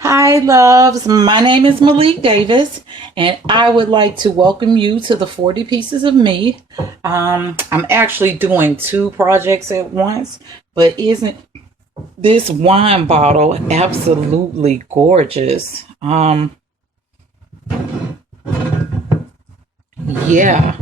Hi, loves. My name is Maylik Davis, and I would like to welcome you to the 40 Pieces of Me. I'm actually doing two projects at once, but isn't this wine bottle absolutely gorgeous? Yeah.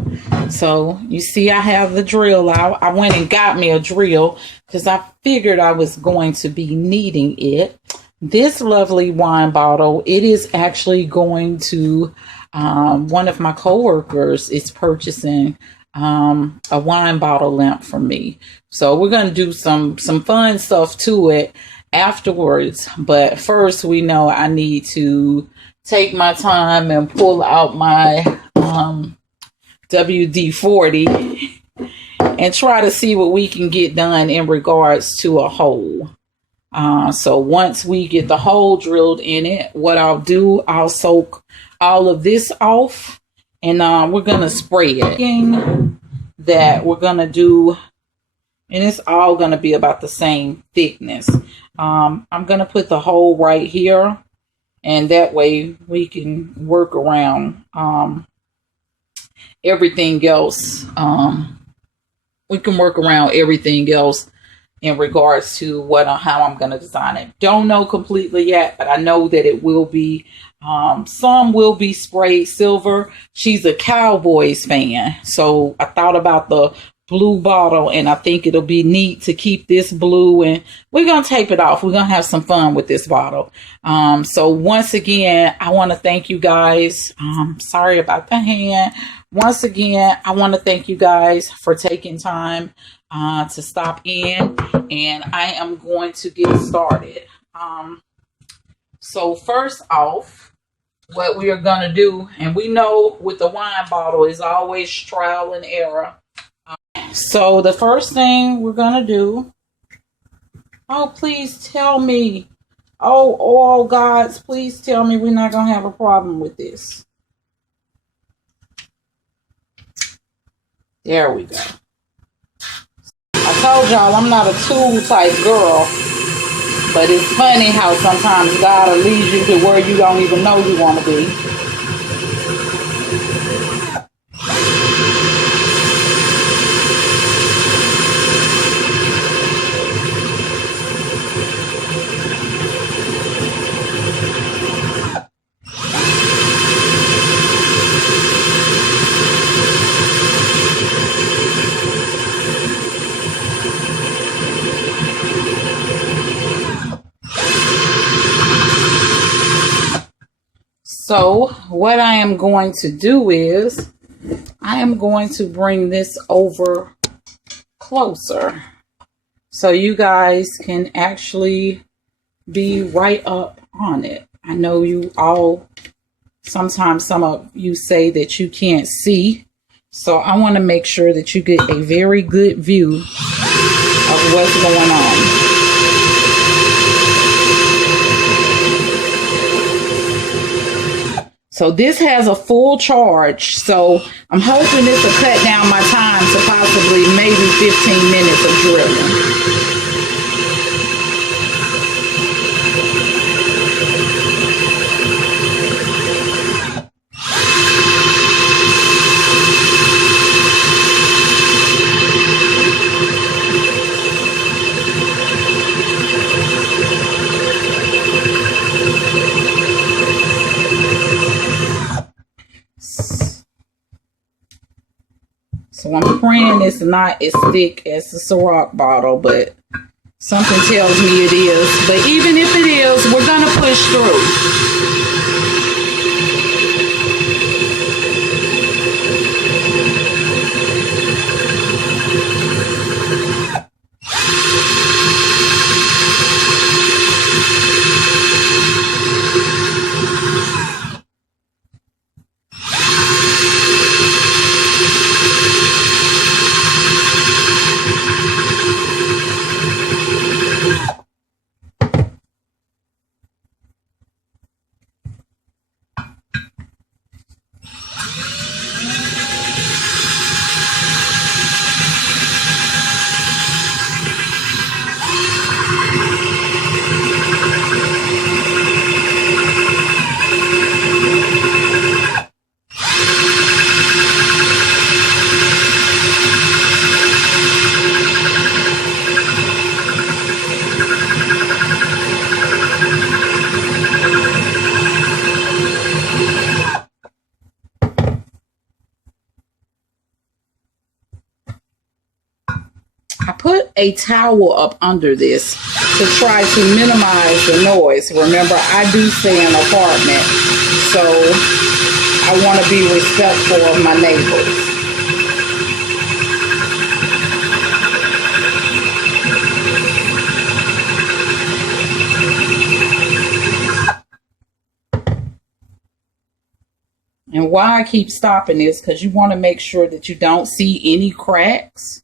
So you see, I have the drill out. I went and got me a drill because I figured I was going to be needing it. This lovely wine bottle, it is actually going to one of my coworkers is purchasing a wine bottle lamp from me. So we're going to do some fun stuff to it afterwards. But first, we know I need to take my time and pull out my WD-40 and try to see what we can get done in regards to a hole. So once we get the hole drilled in it, what I'll do, I'll soak all of this off, and we're going to spray it. That we're going to do, and it's all going to be about the same thickness. I'm going to put the hole right here, and that way we can work around everything else. We can work around everything else in regards to how I'm going to design it. Don't know completely yet, but I know that it will be some will be sprayed silver. She's a Cowboys fan, so I thought about the blue bottle, and I think it'll be neat to keep this blue, and we're going to tape it off. We're going to have some fun with this bottle. So once again, I want to thank you guys. Sorry about the hand. Once again, I want to thank you guys for taking time to stop in, and I am going to get started. So first off, what we are going to do, and we know with the wine bottle is always trial and error. So the first thing we're going to do, oh, please tell me, oh gods, please tell me we're not going to have a problem with this. There we go. I told y'all I'm not a tool type girl, but it's funny how sometimes God will lead you to where you don't even know you want to be. So what I am going to do is I am going to bring this over closer so you guys can actually be right up on it. I know you all, sometimes some of you say that you can't see. So I want to make sure that you get a very good view of what's going on. So this has a full charge, so I'm hoping this will cut down my time to possibly maybe 15 minutes of drilling. So I'm praying it's not as thick as the Ciroc bottle, but something tells me it is. But even if it is, we're going to push through. put a towel up under this to try to minimize the noise. Remember, I do stay in an apartment, so I want to be respectful of my neighbors. And why I keep stopping is because you want to make sure that you don't see any cracks.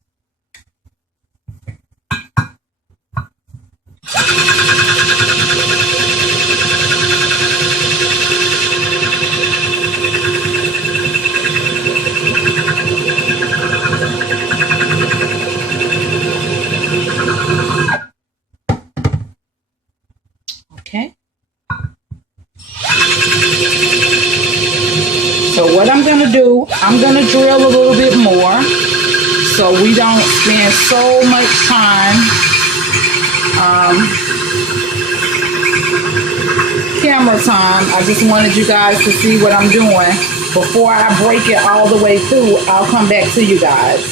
Okay. So what I'm going to do, I'm going to drill a little bit more so we don't spend so much time camera time. I just wanted you guys to see what I'm doing. Before I break it all the way through, I'll come back to you guys.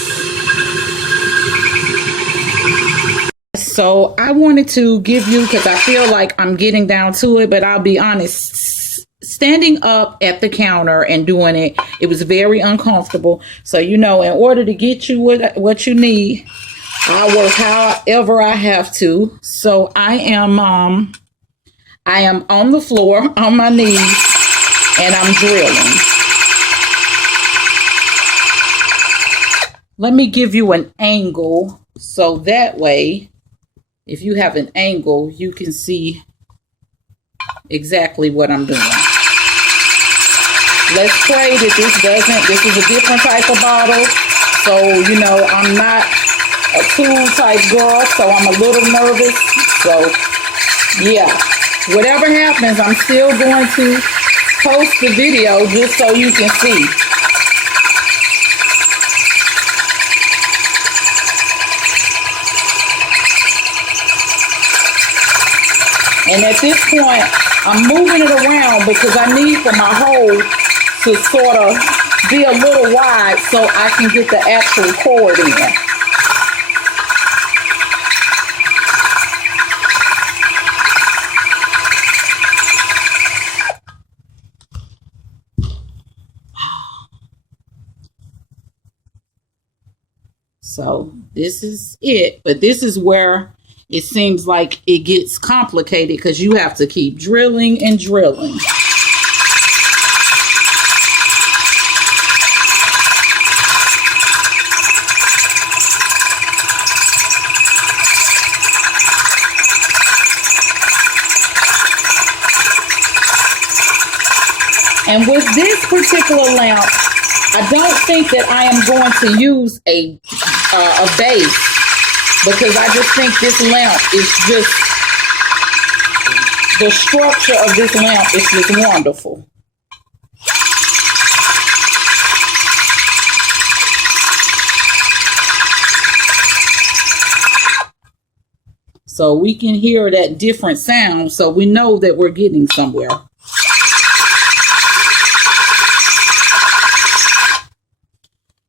So I wanted to give you, because I feel like I'm getting down to it, but I'll be honest, standing up at the counter and doing it, it was very uncomfortable. So, you know, in order to get you what you need, I'll work however I have to. So I am on the floor on my knees and I'm drilling. Let me give you an angle so that way, if you have an angle, you can see exactly what I'm doing. Let's pray that this is a different type of bottle. So, you know, I'm not a tool type girl, so I'm a little nervous. So, yeah, whatever happens, I'm still going to post the video just so you can see. And at this point, I'm moving it around because I need for my hole to sort of be a little wide so I can get the actual cord in. So this is it, but this is where it seems like it gets complicated because you have to keep drilling and drilling. And with this particular lamp, I don't think that I am going to use a base, because I just think this lamp is just, the structure of this lamp is just wonderful. So we can hear that different sound, so we know that we're getting somewhere.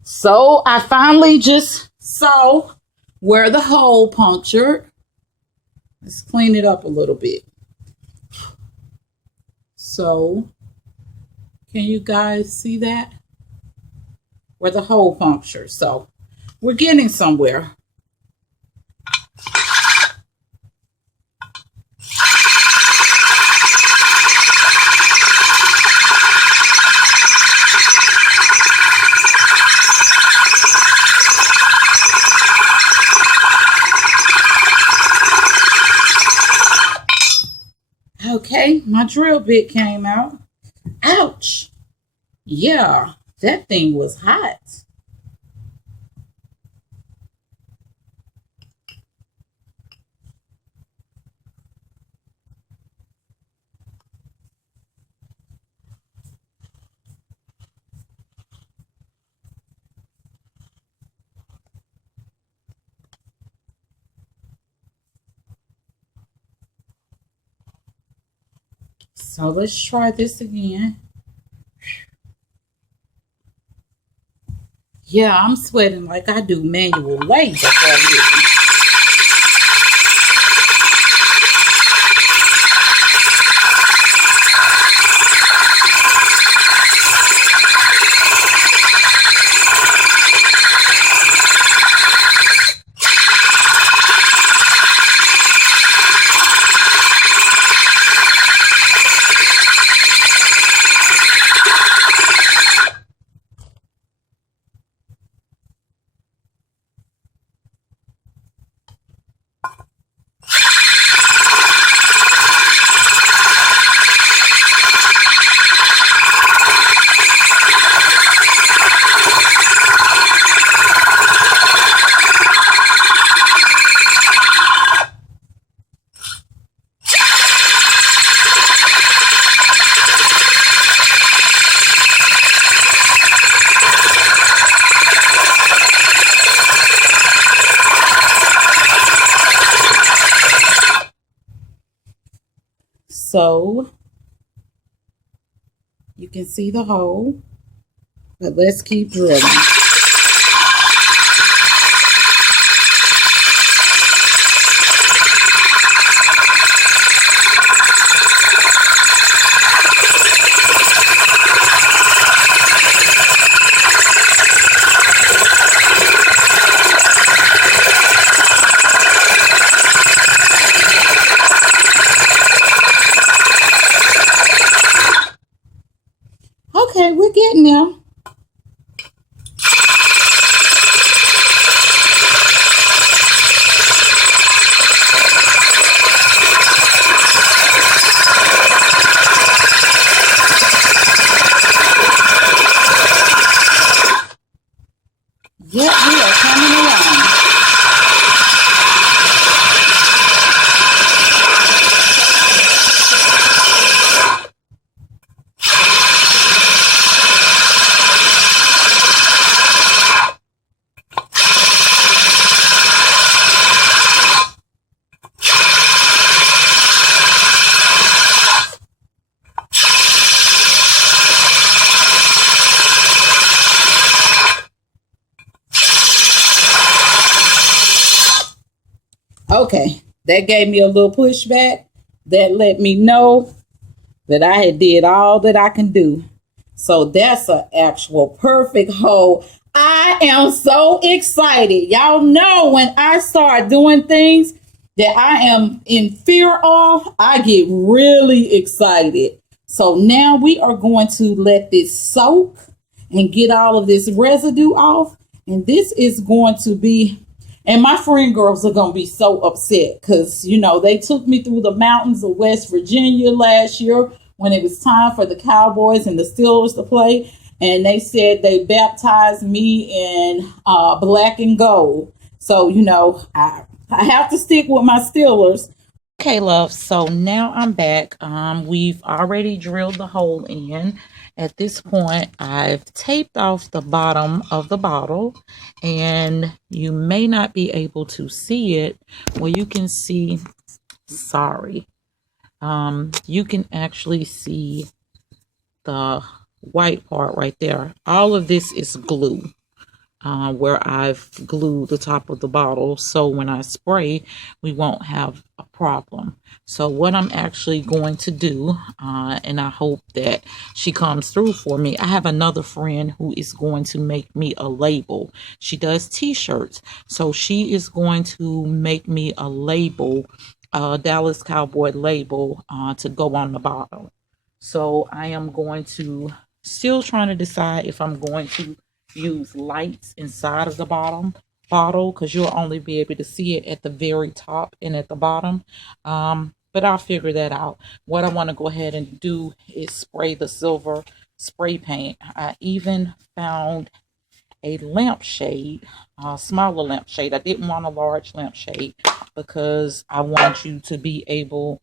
So I finally just saw where the hole punctured. Let's clean it up a little bit. So can you guys see that? Where the hole punctured. So we're getting somewhere. Okay, my drill bit came out. Ouch. Yeah, that thing was hot. So let's try this again. Yeah, I'm sweating like I do manual labor for a living. So you can see the hole, but let's keep drilling. Okay, we're getting there. Yep, we are coming along. Okay, that gave me a little pushback. That let me know that I had did all that I can do. So that's an actual perfect hole. I am so excited. Y'all know when I start doing things that I am in fear of, I get really excited. So now we are going to let this soak and get all of this residue off. And this is going to be, and my friend girls are going to be so upset because, you know, they took me through the mountains of West Virginia last year when it was time for the Cowboys and the Steelers to play. And they said they baptized me in black and gold. So, you know, I have to stick with my Steelers. Okay, love. So now I'm back. We've already drilled the hole in. At this point, I've taped off the bottom of the bottle, and you may not be able to see it. Well, you can see, sorry. You can actually see the white part right there. All of this is glue. Where I've glued the top of the bottle, so when I spray we won't have a problem. So what I'm actually going to do, and I hope that she comes through for me, I have another friend who is going to make me a label. She does t-shirts, so she is going to make me a label, a Dallas Cowboy label, to go on the bottle. So I am going to, still trying to decide if I'm going to use lights inside of the bottle, because you'll only be able to see it at the very top and at the bottom. But I'll figure that out. What I want to go ahead and do is spray the silver spray paint. I even found a lampshade, a smaller lampshade. I didn't want a large lampshade because I want you to be able,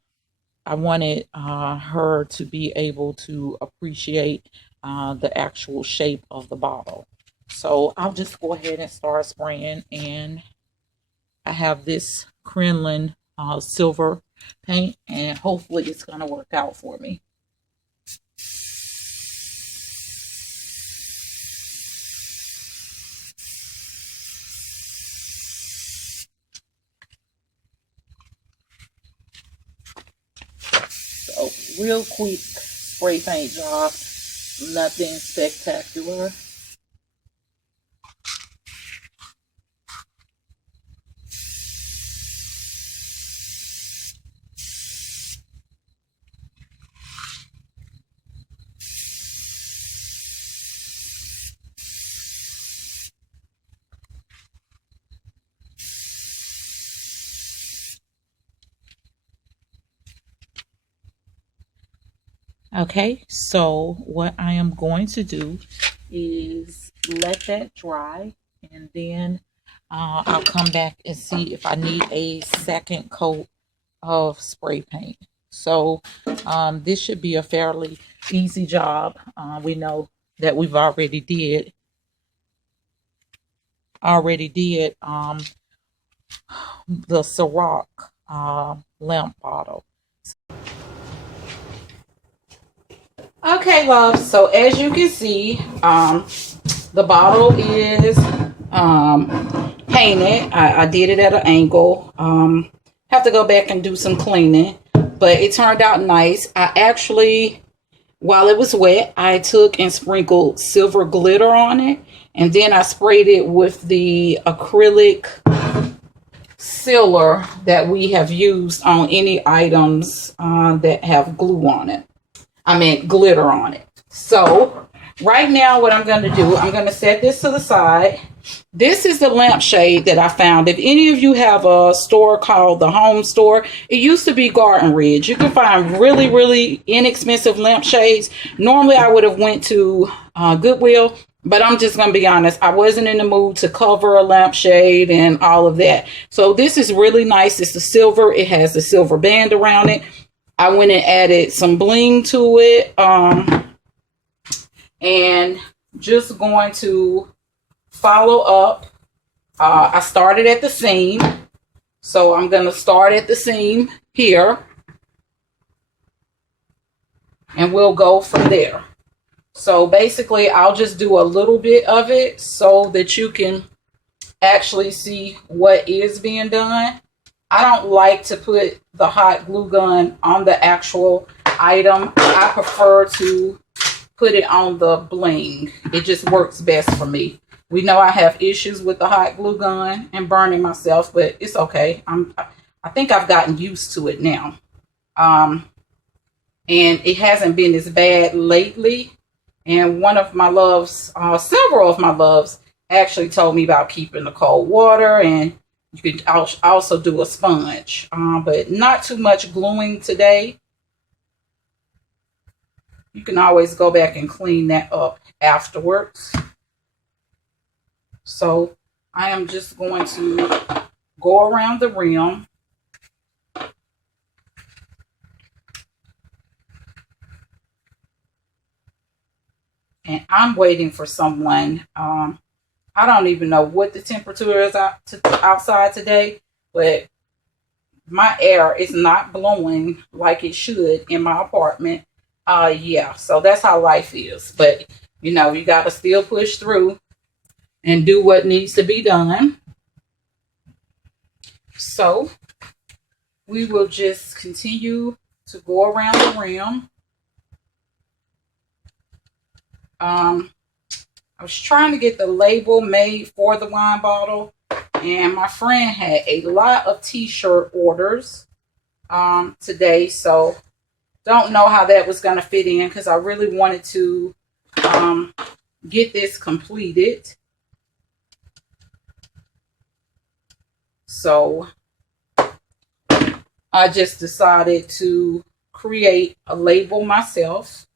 I wanted her to be able to appreciate the actual shape of the bottle. So I'll just go ahead and start spraying. And I have this crinoline silver paint, and hopefully it's going to work out for me. real quick spray paint job, nothing spectacular. Okay, so what I am going to do is let that dry, and then I'll come back and see if I need a second coat of spray paint. So this should be a fairly easy job. We know that we've already did the Ciroc lamp bottle. Okay, love. So as you can see, the bottle is painted. I did it at an angle. Have to go back and do some cleaning, but it turned out nice. I actually, while it was wet, I took and sprinkled silver glitter on it, and then I sprayed it with the acrylic sealer that we have used on any items that have glue on it. I mean, glitter on it. So right now what I'm going to do, I'm going to set this to the side. This is the lampshade that I found. If any of you have a store called the Home Store, it used to be Garden Ridge. You can find really, really inexpensive lampshades. Normally I would have went to Goodwill, but I'm just going to be honest. I wasn't in the mood to cover a lampshade and all of that. So this is really nice. It's the silver. It has a silver band around it. I went and added some bling to it, and just going to follow up. I started at the seam, so I'm going to start at the seam here, and we'll go from there. So basically, I'll just do a little bit of it so that you can actually see what is being done. I don't like to put the hot glue gun on the actual item. I prefer to put it on the bling. It just works best for me. We know I have issues with the hot glue gun and burning myself, but it's okay. I think I've gotten used to it now. And it hasn't been as bad lately. And one of my loves, several of my loves, actually told me about keeping the cold water, and you could also do a sponge, but not too much gluing today. You can always go back and clean that up afterwards. So I am just going to go around the rim. And I'm waiting for someone. I don't even know what the temperature is outside today, but my air is not blowing like it should in my apartment. Yeah, so that's how life is. But, you know, you got to still push through and do what needs to be done. So we will just continue to go around the rim. I was trying to get the label made for the wine bottle, and my friend had a lot of t-shirt orders today, so don't know how that was going to fit in because I really wanted to get this completed. So I just decided to create a label myself.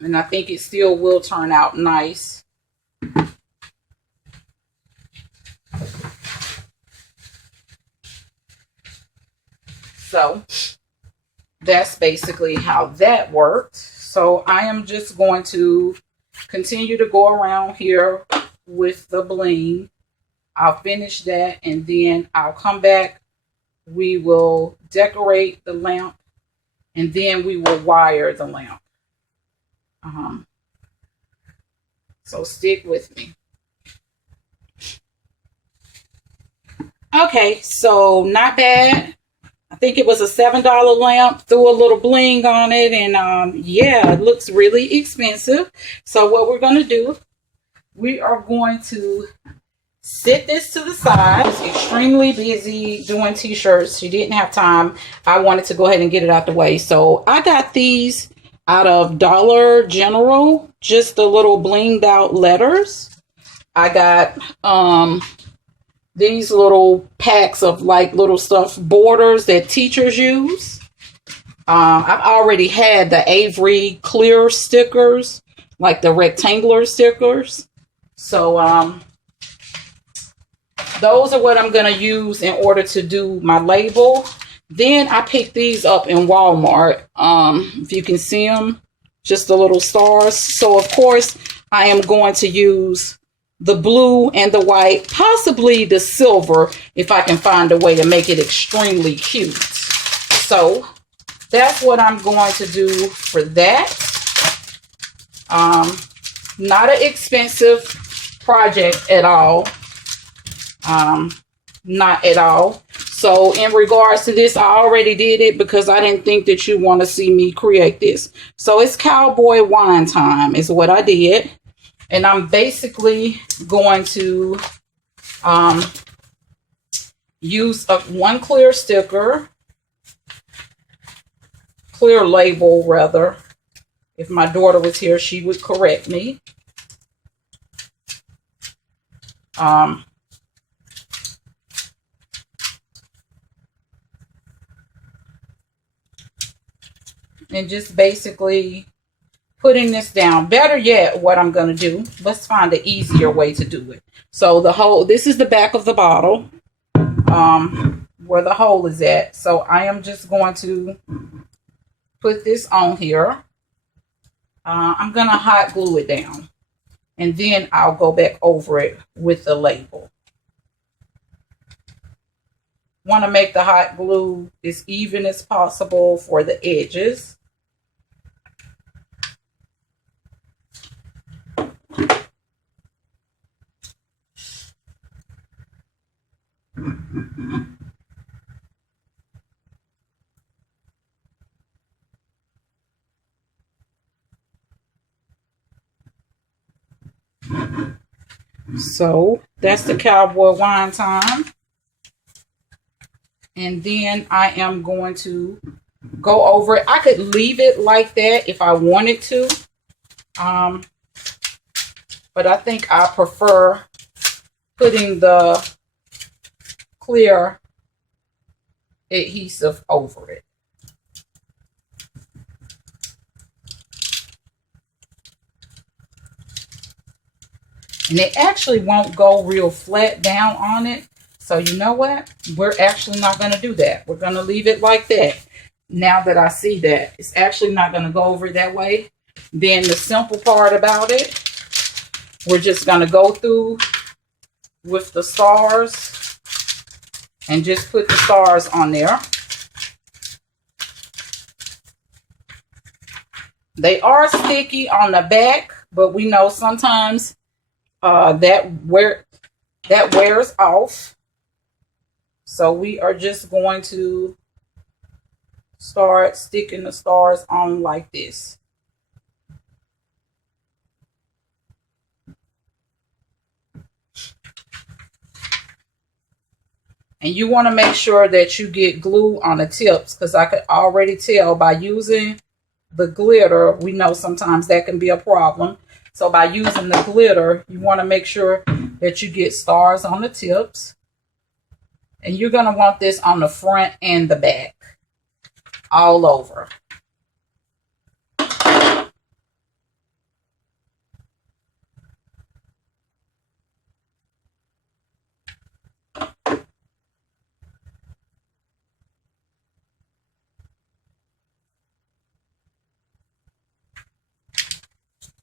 And I think it still will turn out nice. So that's basically how that worked. So I am just going to continue to go around here with the bling. I'll finish that, and then I'll come back. We will decorate the lamp, and then we will wire the lamp. So stick with me. Okay, so not bad. I think it was a $7 lamp, threw a little bling on it, and yeah, it looks really expensive. So what we're going to do, we are going to set this to the side. I was extremely busy doing t-shirts. She didn't have time. I wanted to go ahead and get it out the way. So I got these out of Dollar General, just the little blinged out letters. I got these little packs of like little stuff borders that teachers use. I've already had the Avery clear stickers, like the rectangular stickers. So those are what I'm going to use in order to do my label. Then I picked these up in Walmart. If you can see them, just the little stars. So of course I am going to use the blue and the white, possibly the silver, if I can find a way to make it extremely cute. So that's what I'm going to do for that. Not an expensive project at all. Not at all. So in regards to this, I already did it because I didn't think that you want to see me create this. So it's Cowboy wine time is what I did. And I'm basically going to use one clear sticker, clear label rather. If my daughter was here, she would correct me. And just basically putting this down. Better yet, what I'm going to do, let's find an easier way to do it. So this is the back of the bottle, where the hole is at. So I am just going to put this on here. I'm going to hot glue it down, and then I'll go back over it with the label. Want to make the hot glue as even as possible for the edges. So that's the Cowboy wine time. And then I am going to go over it. I could leave it like that if I wanted to. But I think I prefer putting the clear adhesive over it. And it actually won't go real flat down on it. So you know what? We're actually not going to do that. We're going to leave it like that. Now that I see that, it's actually not going to go over that way. Then the simple part about it, we're just going to go through with the stars and just put the stars on there. They are sticky on the back, but we know sometimes that wears off. So we are just going to start sticking the stars on like this. And you want to make sure that you get glue on the tips, because I could already tell by using the glitter, we know sometimes that can be a problem. So by using the glitter, you want to make sure that you get stars on the tips. And you're going to want this on the front and the back, all over.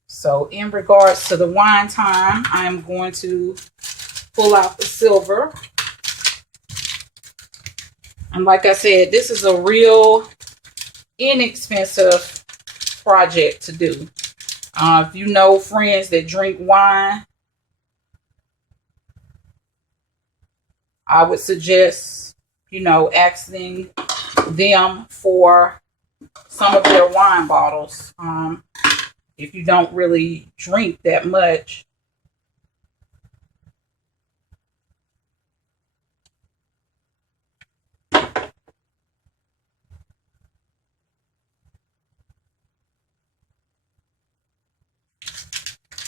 So in regards to the wine time, I'm going to pull out the silver. And like I said, this is a real inexpensive project to do. If you know friends that drink wine, I would suggest, asking them for some of their wine bottles. If you don't really drink that much.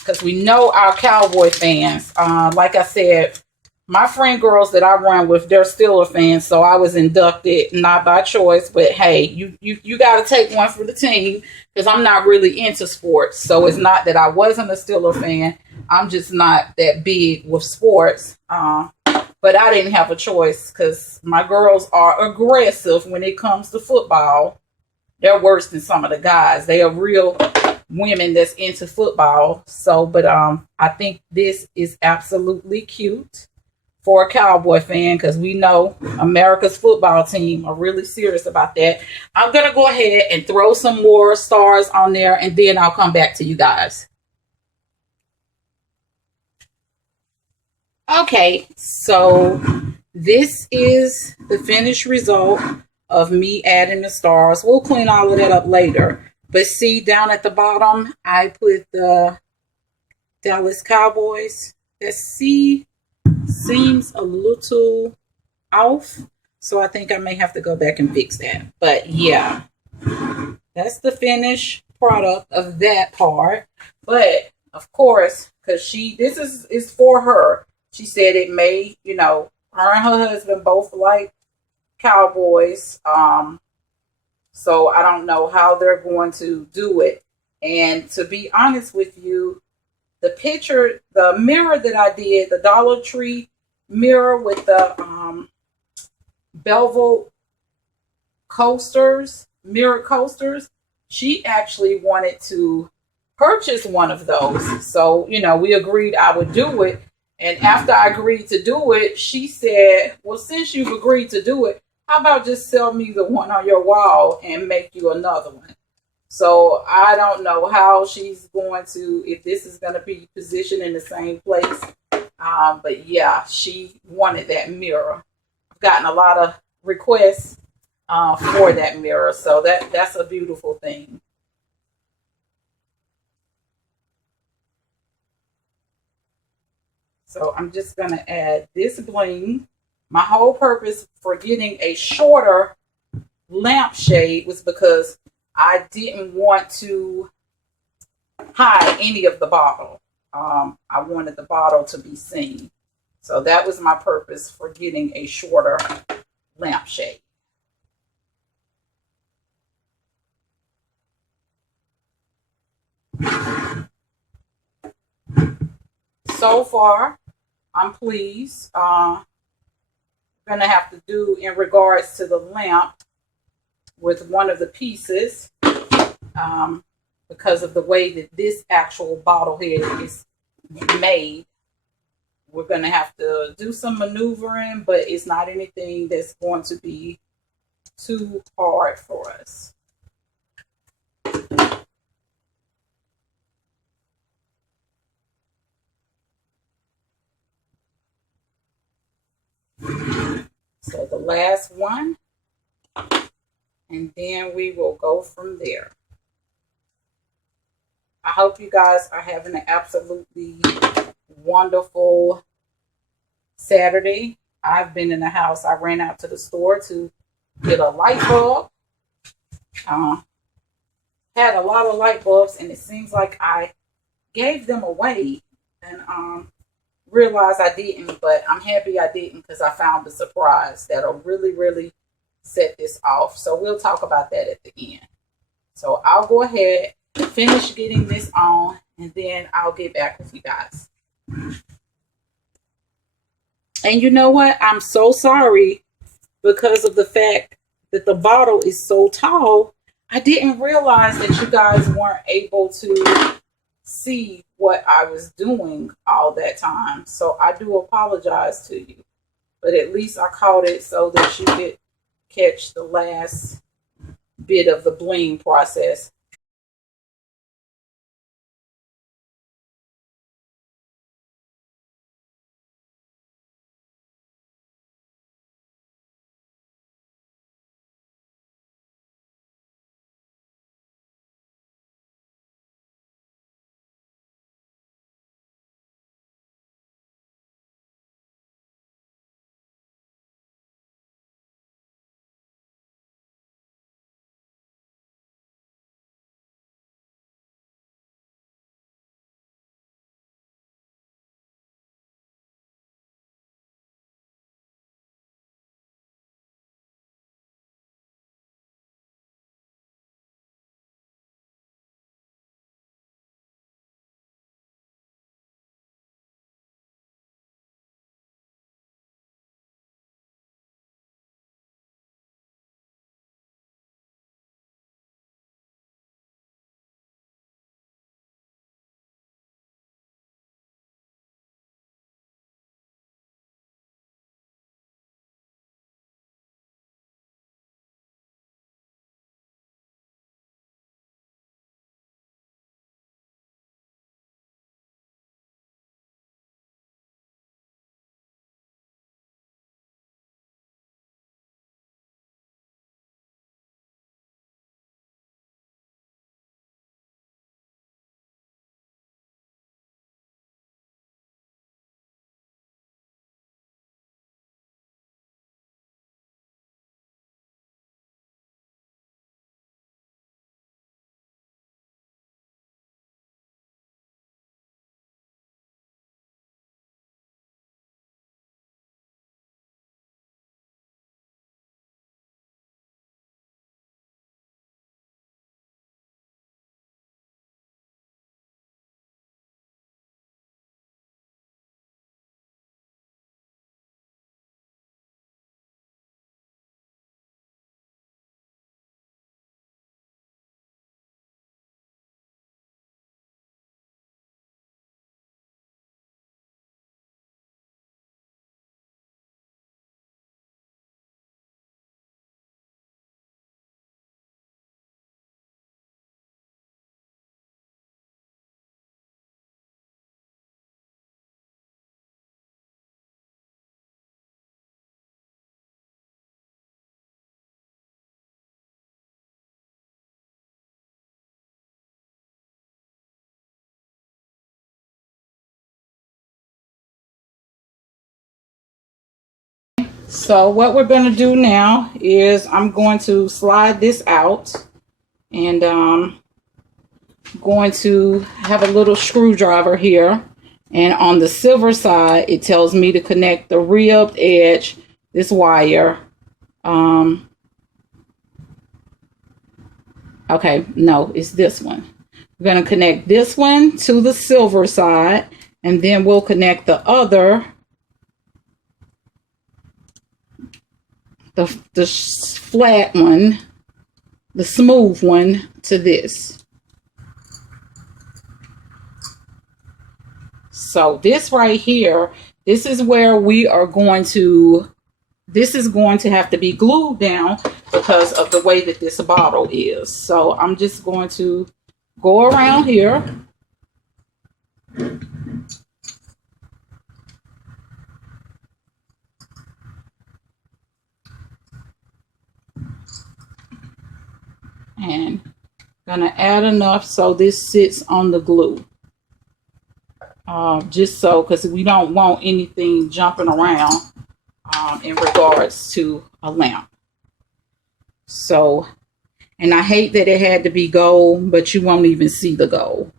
Because we know our Cowboy fans. Like I said, my friend girls that I run with, they're Steeler fans, so I was inducted not by choice, but hey, you got to take one for the team because I'm not really into sports. So it's not that I wasn't a Steeler fan. I'm just not that big with sports. But I didn't have a choice because my girls are aggressive when it comes to football. They're worse than some of the guys. They are real women that's into football. So, but I think this is absolutely cute for a Cowboy fan because we know America's football team are really serious about that. I'm gonna go ahead and throw some more stars on there, and then I'll come back to you guys. Okay, so this is the finished result of me adding the stars. We'll clean all of that up later. But see down at the bottom, I put the Dallas Cowboys. That C seems a little off. So I think I may have to go back and fix that. But yeah, that's the finished product of that part. But of course, because this is for her. She said it may, her and her husband both like Cowboys. So I don't know how they're going to do it. And to be honest with you, the mirror that I did, the Dollar Tree mirror with the Bevel mirror coasters, she actually wanted to purchase one of those. So, we agreed I would do it. And after I agreed to do it, she said, well, since you've agreed to do it, how about just sell me the one on your wall and make you another one? So I don't know how she's going to, if this is going to be positioned in the same place. But yeah, she wanted that mirror. I've gotten a lot of requests for that mirror. So that's a beautiful thing. So I'm just going to add this bling. My whole purpose for getting a shorter lampshade was because I didn't want to hide any of the bottle. I wanted the bottle to be seen. So that was my purpose for getting a shorter lampshade. So far, I'm pleased. Going to have to do in regards to the lamp with one of the pieces because of the way that this actual bottle head is made. We're going to have to do some maneuvering, but it's not anything that's going to be too hard for us. So the last one, and then we will go from there. I hope you guys are having an absolutely wonderful Saturday. I've been in the house. I ran out to the store to get a light bulb. Had a lot of light bulbs, and it seems like I gave them away and realized I didn't, but I'm happy I didn't because I found a surprise that'll really, really set this off. So we'll talk about that at the end. So I'll go ahead and finish getting this on, and then I'll get back with you guys. And you know what? I'm so sorry because of the fact that the bottle is so tall. I didn't realize that you guys weren't able to see what I was doing all that time. So I do apologize to you. But at least I caught it so that you could catch the last bit of the bling process. So what we're going to do now is I'm going to slide this out, and going to have a little screwdriver here, and on the silver side it tells me to connect the ribbed edge, this wire. Okay, no, it's this one. We're going to connect this one to the silver side, and then we'll connect the other, the flat one, the smooth one, to this. So this right here, this is where we are going to, this is going to have to be glued down because of the way that this bottle is. So I'm just going to go around here. And gonna add enough so this sits on the glue. Just so, because we don't want anything jumping around in regards to a lamp. So, and I hate that it had to be gold, but you won't even see the gold.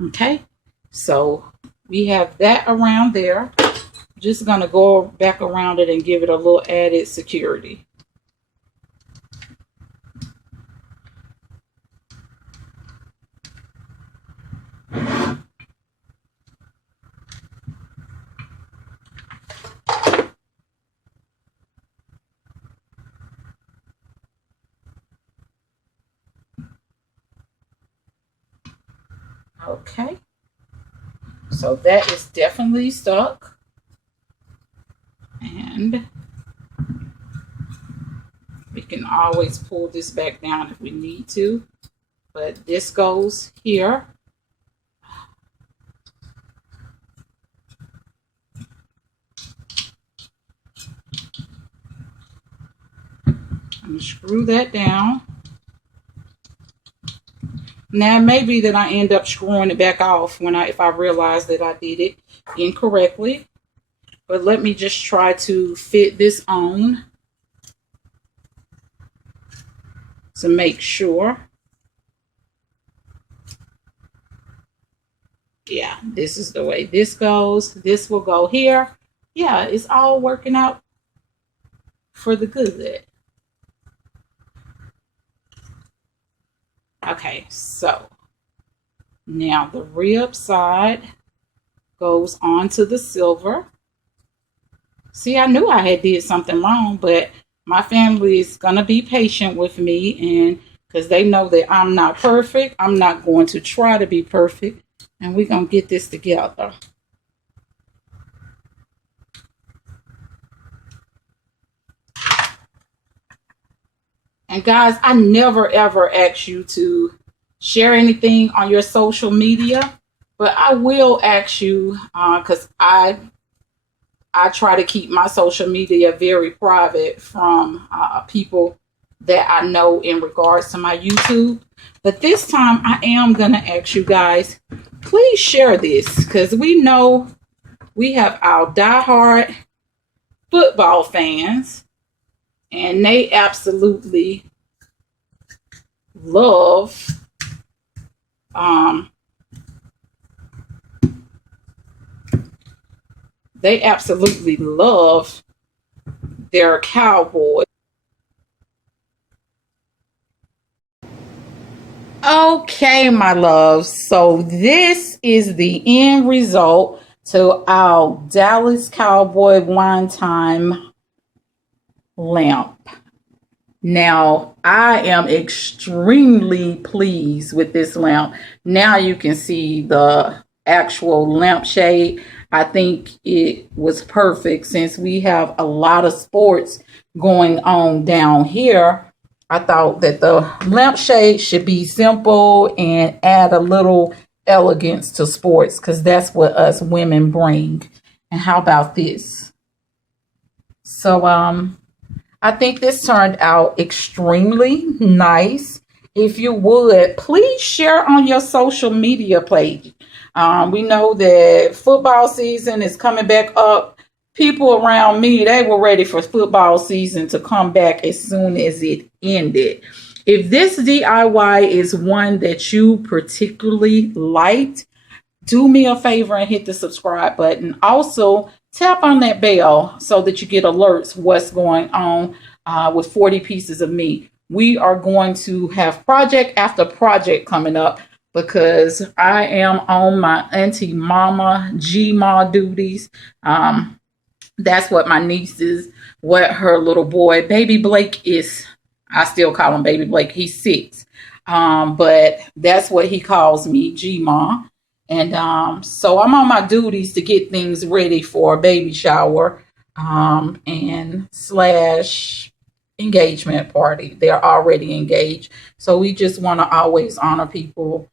Okay, so we have that around there. Just gonna go back around it and give it a little added security. Okay, so that is definitely stuck, and we can always pull this back down if we need to, but this goes here. I'm gonna screw that down. Now, it may be that I end up screwing it back off if I realize that I did it incorrectly. But let me just try to fit this on to make sure. Yeah, this is the way this goes. This will go here. Yeah, it's all working out for the good. Okay, so now the rib side goes onto the silver. See, I knew I had did something wrong, but my family is going to be patient with me, and because they know that I'm not perfect, I'm not going to try to be perfect, and we're going to get this together. And guys, I never ever ask you to share anything on your social media, but I will ask you because I try to keep my social media very private from people that I know in regards to my YouTube. But this time I am going to ask you guys, please share this, because we know we have our diehard football fans, and they absolutely love their Cowboy. Okay, my loves. So this is the end result to our Dallas Cowboy Wine Time lamp. Now, I am extremely pleased with this lamp. Now you can see the actual lampshade. I think it was perfect since we have a lot of sports going on down here. I thought that the lampshade should be simple and add a little elegance to sports, because that's what us women bring. And how about this? So, I think this turned out extremely nice. If you would, please share on your social media page. We know that football season is coming back up. People around me, they were ready for football season to come back as soon as it ended. If this DIY is one that you particularly liked, do me a favor and hit the subscribe button. Also, tap on that bell so that you get alerts what's going on with 40 pieces of me. We are going to have project after project coming up because I am on my auntie mama GMA duties. That's what my niece is, what her little boy, baby Blake, is. I still call him baby Blake. He's 6. But that's what he calls me, GMA. And so I'm on my duties to get things ready for a baby shower and slash engagement party. They're already engaged. So we just want to always honor people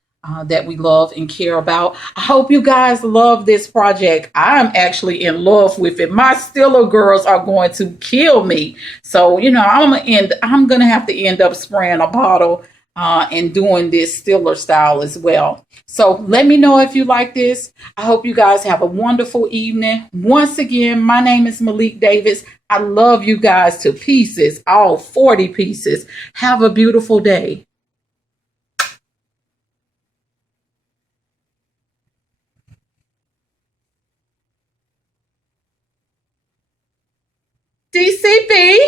that we love and care about. I hope you guys love this project. I'm actually in love with it. My Stiller girls are going to kill me. So, I'm gonna have to end up spraying a bottle and doing this Stiller style as well. So let me know if you like this. I hope you guys have a wonderful evening. Once again, my name is Maylikdavis. I love you guys to pieces, all 40 pieces. Have a beautiful day. DCP.